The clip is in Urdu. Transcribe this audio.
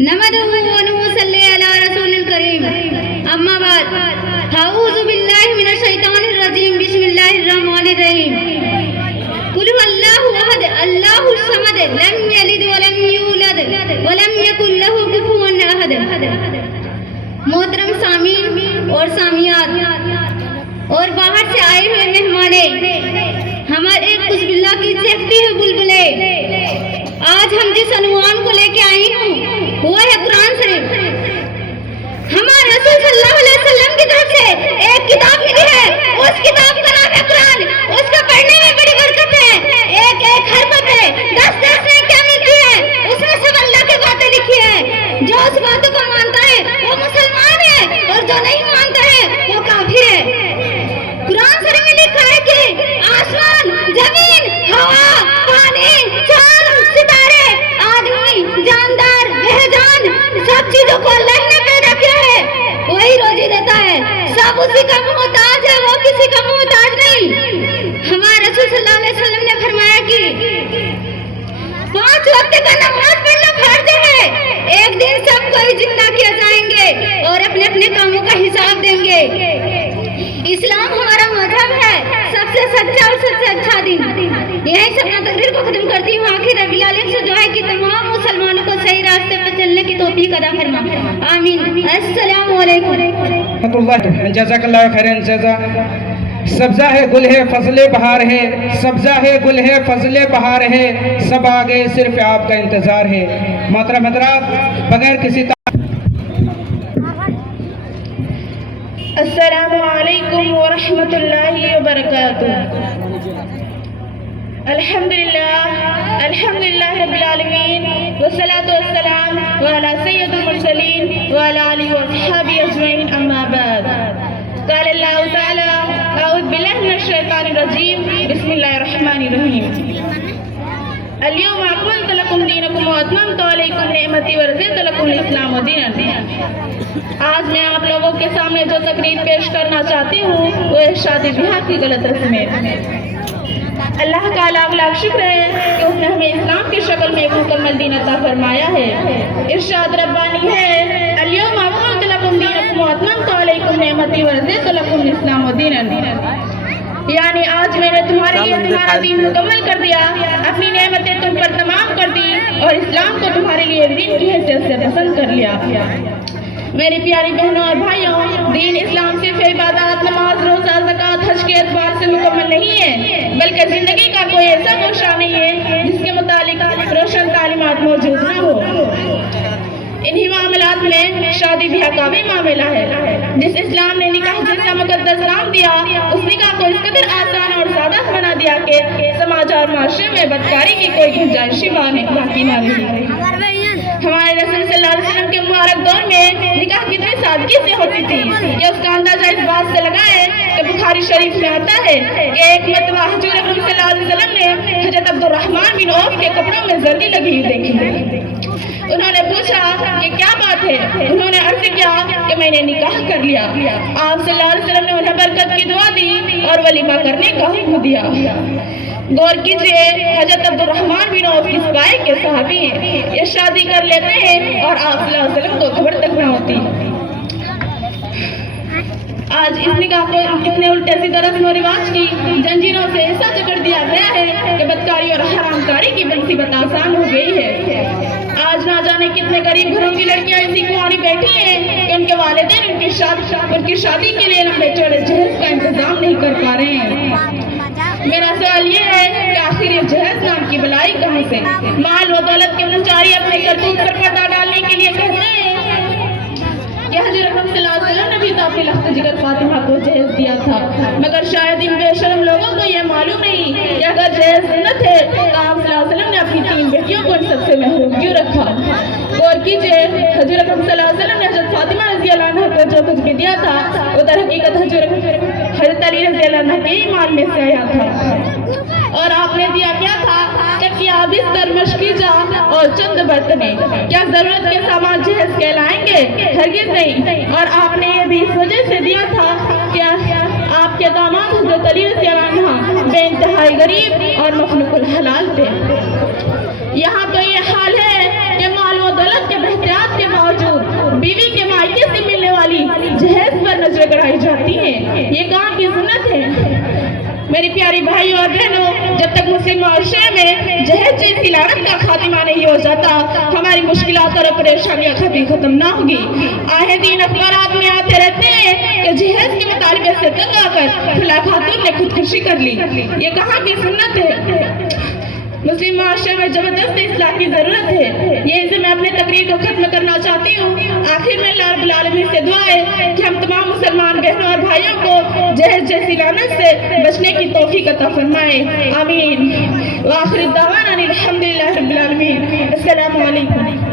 نحمده ونصلي على رسول الكريم اما بعد اعوذ بالله من الشيطان الرجيم بسم الله الرحمن الرحيم قل هو الله احد الله الصمد لم يلد ولم يولد ولم يكن له كفوا احد. محترم سامعین اور سامعات اور باہر سے آئے ہوئے مہمانیں، ہمارے کچھ باللہ کی چہکتی ہوئی بلبلیں، آج ہم جس عنوان کو لے کے آئی ہوں وہ ہے قرآن شریف. ہمارے رسول صلی اللہ علیہ وسلم کی طرف سے ایک کتاب ملی ہے، اس کتاب کا نام ہے قرآن. اس کو پڑھنے میں بڑی برکت ہے. ایک ایک حرف پہ 10 میں کیا ملتی ہے؟ اس میں سب اللہ کی باتیں لکھی ہے. جو اس باتوں کو مانتا ہے وہ مسلمان ہے اور جو نہیں مانتا ہے وہ کافر ہے. قرآن شریف میں لکھا ہے کہ آسمان، زمین، ہوا، پانی، چاند، ستارے، آدمی، جاندار، بہجان، سب چیزوں کو اللہ نے پیدا کیا ہے. وہی روزی دیتا ہے. سب اسی کا محتاج ہے، وہ کسی کا محتاج نہیں. ہمارے رسول صلی اللہ علیہ وسلم نے فرمایا کہ 5 وقت کا نماز پڑھنا فرض ہے. ایک دن سب کو زندہ کیا جائیں گے اور اپنے اپنے کاموں کا حساب دیں گے. اسلام ہمارا مذہب ہے، سب سے سچا اور سب سے اچھا دین. یہی سب میں تقریر کو ختم کرتی ہوں. آخر رب العالمین سے دعا ہے کہ تمام مسلمانوں کو صحیح راستے پر چلنے کی توفیق عطا فرما. آمین. السلام علیکم. جزاک اللہ خیرن جزا. سبزہ ہے گل ہے فضل بہار ہے، سبزہ ہے گل ہے فضل بہار ہے، سب آگے صرف آپ کا انتظار ہے. محترم حضرات، بغیر کسی السلام علیکم ورحمۃ اللہ وبرکاتہ. الحمدللہ رب العالمین والصلاة والسلام علی سید المرسلین وعلی آلہ واصحابہ اجمعین. اما بعد، قال اللہ تعالی اعوذ باللہ من الشیطان الرجیم بسم اللہ الرحمن الرحیم. اليوم اکملت لکم دینکم واتممت علیکم نعمتی ورضیت لکم الاسلام دینا. آج میں آپ لوگوں کے سامنے جو تقریر پیش کرنا چاہتی ہوں وہ شادی بیاہ کی غلط رسمیں. اللہ کا لاکھ لاکھ شکر ہے کہ اس نے ہمیں اسلام کی شکل میں ایک مکمل دین عطا فرمایا ہے. ارشاد ربانی ہے، اليوم اکملت لکم دینکم واتممت علیکم نعمتی ورضیت لکم الاسلام دینا. یعنی آج میں نے تمہارے لیے تمہارا دین مکمل کر دیا، اپنی نعمتیں تم پر تمام کر دی اور اسلام کو تمہارے لیے دین کی حیثیت سے پسند کر لیا. میری پیاری بہنوں اور بھائیوں، دین اسلام صرف عبادات، نماز، روزہ، زکوٰۃ، حج کے اعتبار سے مکمل نہیں ہے، بلکہ زندگی کا کوئی ایسا گوشہ نہیں ہے جس کے متعلق روشن تعلیمات موجود نہ ہو. انہی معاملات میں شادی بیاہ کا بھی معاملہ ہے. جس اسلام نے نکاح جیسا مقدس نام دیا، اس نکاح کو اس قدر آسان اور سادہ بنا دیا کہ سماج اور معاشرے میں بدکاری کی کوئی گنجائش باقی نہ رہی. ہمارے رسول صلی اللہ علیہ وسلم کے مبارک دور میں نکاح کتنی سادگی سے ہوتی تھی کہ اس کا اندازہ اس بات سے لگائے کہ بخاری شریف میں آتا ہے کہ ایک مرتبہ حضور اکرم صلی اللہ علیہ وسلم نے حضرت عبد الرحمن بن عوف کے کپڑوں میں زردی لگی ہوئی دیکھی. انہوں نے پوچھا کہ کیا بات ہے؟ انہوں نے عرض کیا کہ میں نے نکاح کر لیا. آپ صلی اللہ علیہ وسلم نے انہیں برکت کی دعا دی اور ولیمہ کرنے کا حکم دیا. غور کیجئے، حضرت عبد الرحمن بن عوف کس پائے کے صحابی ہیں. یہ شادی کر لیتے ہیں اور آپ صلی اللہ علیہ وسلم کو خبر تک نہ ہوتی. آج اس نکاح کو اتنے الٹے سیدھے رسم و رواج کی زنجیروں سے ایسا جکڑ دیا گیا ہے کہ بدکاری اور حرام کاری کی بنسبت آسان ہو گئی ہے. آج نہ جانے کتنے غریب گھروں کی لڑکیاں ایسی کنواری بیٹھی ہیں کہ ان کے والدین ان کی شادی کے لیے لمبے چوڑے جہیز کا انتظام نہیں کر پا رہے ہیں. میرا سوال یہ ہے کہ آخر یہ جہیز نام کی بلائی کہاں سے؟ مال و دولت کے پجاری اپنے کرتوت پر پردہ ڈالنے کے لیے کہتے ہیں کہ حضور اکرم صلی اللہ علیہ وسلم نے بھی تو اپنی لخت جگر فاطمہ کو جہیز دیا تھا، مگر شاید ان بے شرم لوگوں کو یہ معلوم نہیں کہ اگر جہیز نہ تھے تو آپ صلی اللہ علیہ وسلم نے اپنی 3 بیٹیوں کو ان سب سے محروم کیوں رکھا. اور کیجئے، حضور اکرم صلی اللہ علیہ وسلم نے حضرت فاطمہ رضی اللہ عنہ کو جو کچھ بھی دیا تھا وہ در حقیقت حضرت علی رضی اللہ عنہ کے مال میں سے آیا تھا. اور آپ نے دیا کیا تھا؟ چکیا، بستر، مشکی جا اور چند برتنیں. کیا ضرورت کے سامان جہیز کہلائیں گے؟ ہرگز نہیں. اور آپ نے یہ بھی اس وجہ سے دیا تھا کہ آپ کے داماد حضرت علی رضی اللہ عنہ بے انتہائی غریب اور مخلوق الحلال تھے. یہاں تو یہ حال ہے کہ مال و دولت کے بہترات کے باوجود بیوی کے مائکے سے ملنے والی جہیز پر نظریں گڑائی جاتی ہیں. یہ کہاں کی سنت ہے؟ میری پیاری بھائیوں اور بہنوں، جب تک مسلم معاشرے میں جہیز جیسی لعنت کا خاتمہ نہیں ہو جاتا، ہماری مشکلات اور پریشانیاں کبھی ختم نہ ہوگی. آئے دن اخبارات میں آتے رہتے ہیں کہ جہیز کے مطالبے سے تنگ آ کر فلاں خاتون نے خودکشی کر لی. یہ کہاں کی سنت ہے؟ مسلم معاشرے میں زبردست اصلاح کی ضرورت ہے. یہ سے میں اپنے تقریر کو ختم کرنا چاہتی ہوں. آخر میں اللہ رب العالمین سے دعا ہے کہ ہم تمام مسلمان بہنوں اور بھائیوں کو جہیز جیسی لعنت سے بچنے کی توفیق عطا فرمائے. آمین. وآخر الدعوانا الحمدللہ رب العالمین. السلام علیکم.